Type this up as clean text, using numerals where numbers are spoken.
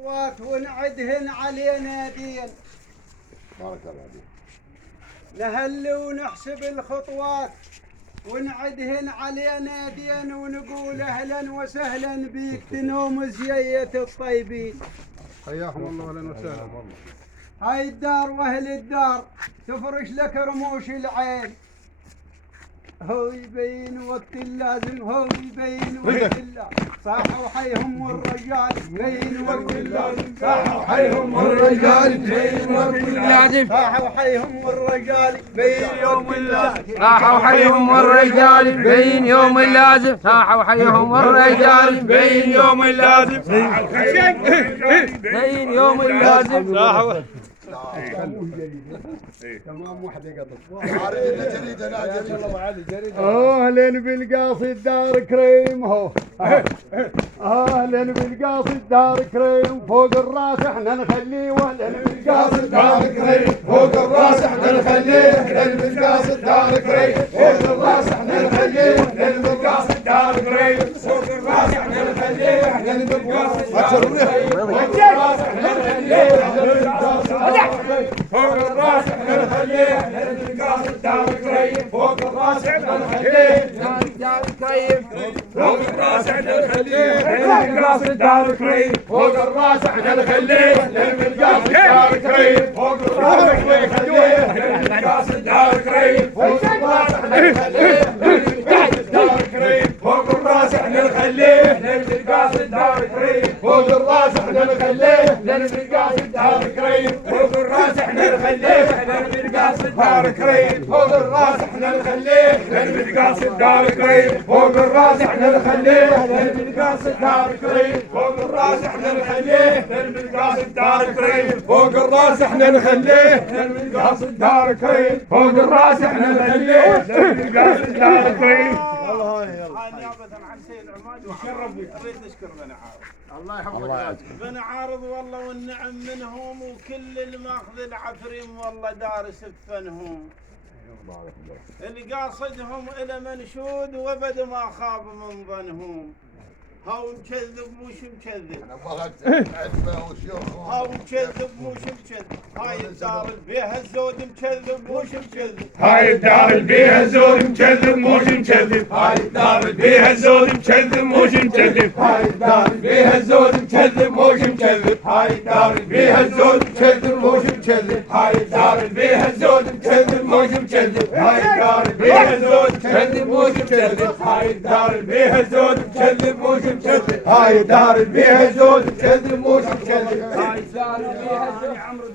خطوات ونعدهن علينا دين. بارك الله فيك. نهل ونحسب الخطوات ونعدهن علينا دين ونقول اهلا وسهلا بيك تنوم زيية الطيبين. حياكم الله واهلا وسهلا. هاي الدار واهل الدار تفرش لك رموش العين. هو يبين وقت اللازم، هو يبين وقت اللازم، صاحوا حيهم والرجال يبين وقت اللازم، صاحوا حيهم والرجال يبين وقت اللازم، صاحوا حيهم والرجال يبين يوم اللازم، صاحوا حيهم والرجال يبين يوم اللازم، صاحوا حيهم والرجال يبين يوم اللازم، يبين يوم اللازم. تمام وحده قطط. عارفين جريده لا جريده. اهلا بالقاصد دار كريم هو. اهلا بالقاصد دار كريم فوق الراس احنا نخليه، واهلا بالقاصد دار كريم فوق الراس احنا نخليه، اهلا بالقاصد دار كريم فوق الراس احنا نخليه، اهلا بالقاصد دار كريم فوق الراس احنا نخليه، اهلا بالقاصد دار كريم فوق الراس احنا نخليه، فوق الراس احنا نخليه، اهلا بالقاصد دار كريم فوق الراس احنا نخليه، دار كريم فوق الراس احنا نخليه، اهلا بالقاصد دار كريم فوق الراس احنا نخليه، اهلا بالقاصد دار كريم فوق الراس احنا نخليه، اهلا بالقاصد دار كريم فوق الراس احنا نخليه، اهلا بالقاصد دار كريم فوق الراس احنا نخليه، اهلا بالقاصد دار كريم فوق الراس احنا نخليه، اهلا بالقاصد دار كريم فوق الراس احنا نخليه، اهلا بالقاصد دار كريم فوق الراس احنا نخليه، اهلا بالقاصد دار كريم فوق الراس احنا نخليه، اهلا بالقاصد دار كريم فوق الراس احنا نخليه، اهلا بالقاصد دار كريم فوق الراس احنا نخليه، اهلا بالقاصد دار كريم فوق الراس احنا نخليه، اهلا بالقاصد دار كريم. نيابة عن سيد عماد وشرف بك. اريد نشكر بن عارض. الله يحفظك. بن عارض والله والنعم منهم، وكل الماخذ العفريم والله دارس بفنهم. اللي قاصدهم الى منشود وابد ما خاب من ظنهم. هاو مكذب مش مكذب، انا بغيت عتبه وشيوخ. هاو مكذب مش مكذب، هاي الدار اللي بيها الزود مكذب مش مكذب، هاي الدار اللي بيها الزود مكذب مش مكذب، هاي الدار اللي بيها الزود مكذب مش مكذب، هاي الدار اللي بيها الزود مكذب مش مكذب، هاي الدار اللي بيها الزود مكذب مش مكذب، هاي الدار اللي بيها الزود مكذب مش مكذب، هاي الدار اللي بيها الزود مكذب مش مكذب، هاي الدار اللي بيها الزود مكذب مش مكذب، هاي الدار اللي بيها الزود مكذب مش مكذب، هاي الدار اللي بيها الزود.